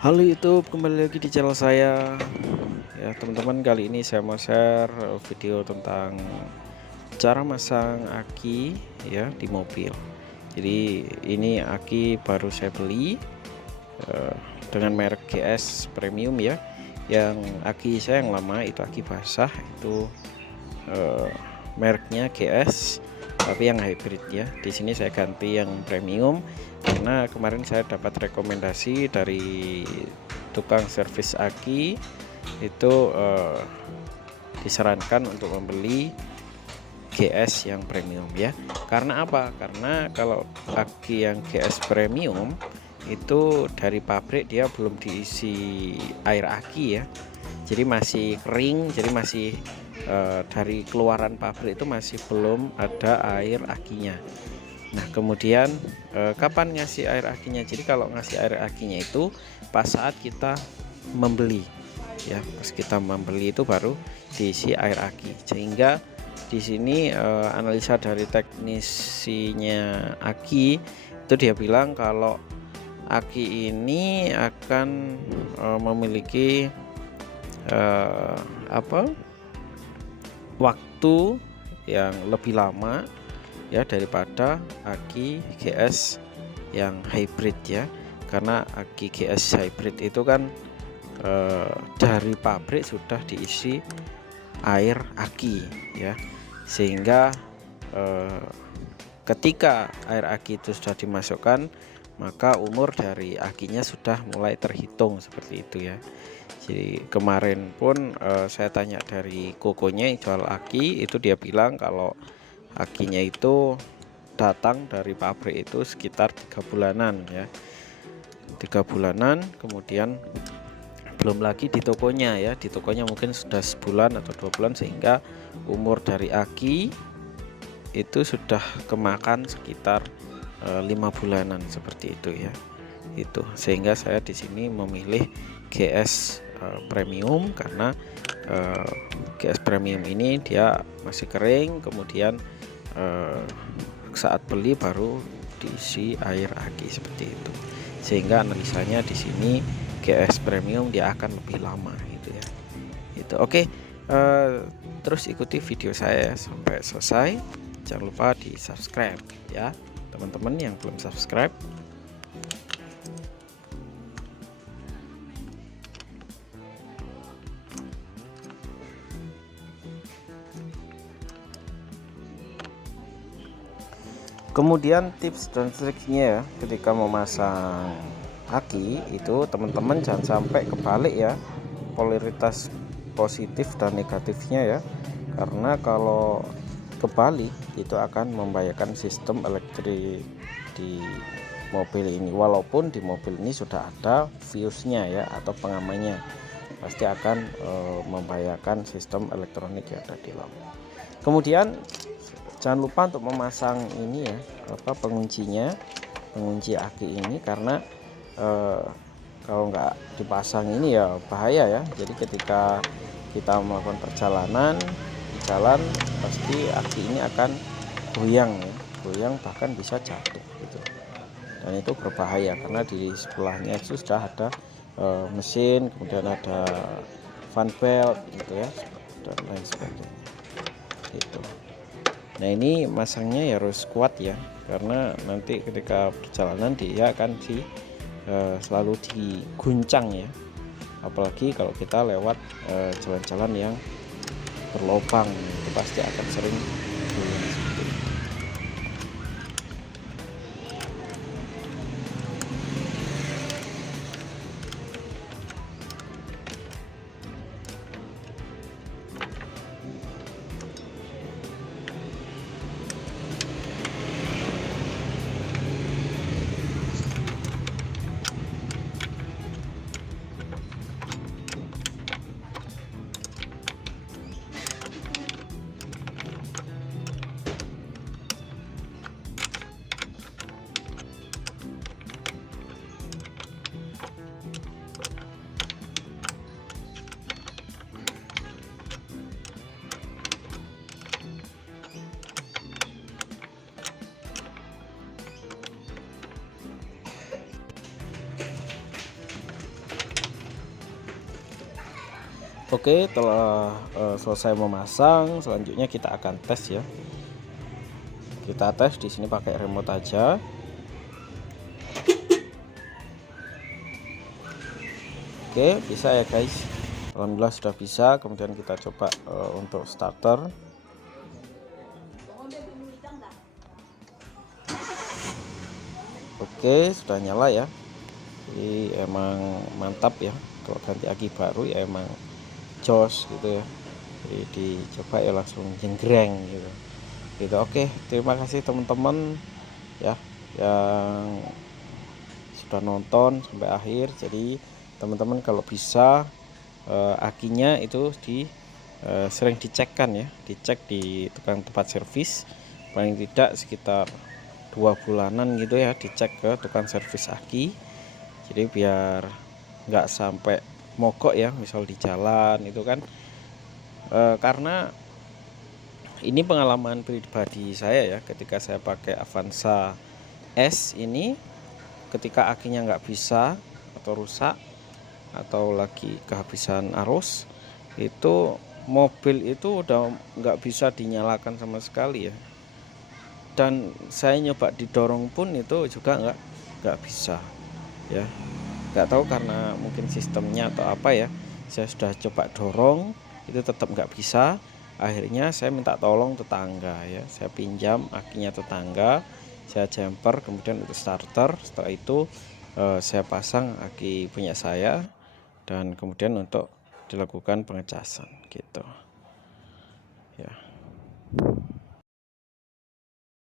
Halo YouTube, kembali lagi di channel saya. Ya, teman-teman, kali ini saya mau share video tentang cara masang aki ya di mobil. Jadi ini aki baru saya beli eh, dengan merek GS Premium ya. Yang aki saya yang lama itu aki basah itu eh, mereknya GS, tapi yang hybrid ya. Di sini saya ganti yang premium karena kemarin saya dapat rekomendasi dari tukang servis aki itu disarankan untuk membeli GS yang premium ya. Karena apa? Karena kalau aki yang GS premium itu dari pabrik dia belum diisi air aki ya, jadi masih kering, jadi masih dari keluaran pabrik itu masih belum ada air akinya. Nah kemudian kapan ngasih air akinya? Jadi kalau ngasih air akinya itu pas saat kita membeli ya, pas kita membeli itu baru diisi air aki. Sehingga di sini analisa dari teknisinya aki itu dia bilang kalau aki ini akan memiliki waktu yang lebih lama ya daripada aki GS yang hybrid ya. Karena aki GS hybrid itu kan dari pabrik sudah diisi air aki ya, sehingga ketika air aki itu sudah dimasukkan maka umur dari akinya sudah mulai terhitung seperti itu ya. Jadi kemarin pun saya tanya dari kokonya yang jual aki, itu dia bilang kalau akinya itu datang dari pabrik itu sekitar 3 bulanan ya, 3 bulanan. Kemudian belum lagi di tokonya ya, di tokonya mungkin sudah sebulan atau 2 bulan, sehingga umur dari aki itu sudah kemakan sekitar 5 bulanan seperti itu ya. Itu sehingga saya di sini memilih GS premium karena GS premium ini dia masih kering, kemudian saat beli baru diisi air aki seperti itu, sehingga analisanya di sini GS premium dia akan lebih lama gitu ya. Itu oke. Terus ikuti video saya sampai selesai, jangan lupa di subscribe ya teman-teman yang belum subscribe. Kemudian tips dan triknya ya ketika memasang aki itu, teman-teman jangan sampai kebalik ya polaritas positif dan negatifnya ya. Karena kalau kebalik itu akan membahayakan sistem elektrik di mobil ini. Walaupun di mobil ini sudah ada fuse-nya ya atau pengamannya, pasti akan membahayakan sistem elektronik yang ada di dalam. Kemudian jangan lupa untuk memasang ini ya, penguncinya, pengunci aki ini, karena kalau nggak dipasang ini ya bahaya ya. Jadi ketika kita melakukan perjalanan di jalan, pasti aki ini akan goyang ya, goyang bahkan bisa jatuh gitu. Dan itu berbahaya karena di sebelahnya itu sudah ada mesin, kemudian ada fan belt gitu ya, dan lain sebagainya itu. Nah ini masangnya ya harus kuat ya, karena nanti ketika perjalanan dia akan selalu diguncang ya, apalagi kalau kita lewat jalan-jalan yang berlubang, itu pasti akan sering goyang seperti itu. Oke, telah selesai memasang, selanjutnya kita akan tes ya. Kita tes di sini pakai remote aja. Oke, bisa ya guys. Alhamdulillah sudah bisa. Kemudian kita coba untuk starter. Oke, sudah nyala ya. Jadi emang mantap ya. Kalau ganti aki baru ya emang jos gitu ya. Jadi dicoba ya langsung jenggreng gitu. Gitu. Oke, terima kasih teman-teman ya yang sudah nonton sampai akhir. Jadi teman-teman kalau bisa akinya itu sering dicekkan ya, dicek di tukang tempat servis, paling tidak sekitar 2 bulanan gitu ya, dicek ke tukang servis aki. Jadi biar nggak sampai mogok ya, misal di jalan itu kan, karena ini pengalaman pribadi saya ya, ketika saya pakai Avanza S ini, ketika akinya nggak bisa atau rusak atau lagi kehabisan arus, itu mobil itu udah nggak bisa dinyalakan sama sekali ya. Dan saya nyoba didorong pun itu juga nggak bisa ya. Nggak tahu karena mungkin sistemnya atau apa ya. Saya sudah coba dorong itu tetap nggak bisa. Akhirnya saya minta tolong tetangga ya. Saya pinjam akinya tetangga, saya jumper, kemudian untuk starter. Setelah itu saya pasang aki punya saya, dan kemudian untuk dilakukan pengecasan gitu ya.